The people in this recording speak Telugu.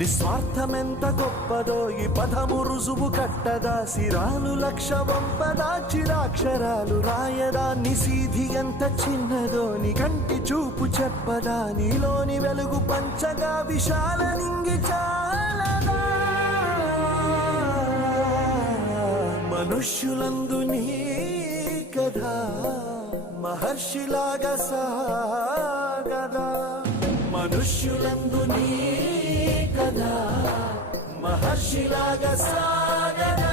నిస్వార్థమెంత గొప్పదో ఈ పదము రుజువు కట్టదా, సిరాలు లక్ష వంపదా, చిరాక్షరాలు రాయదా, నిసీధి ఎంత చిన్నదో నీ కంటి చూపు చెప్పదా, నీలోని వెలుగు పంచగా విశాల నింగి చాలదా. మనుష్యులందు నీ కథ మహర్షిలాగా సాగదా, మనుష్యులందు నీ కథ మహర్షిలాగా సాగదా.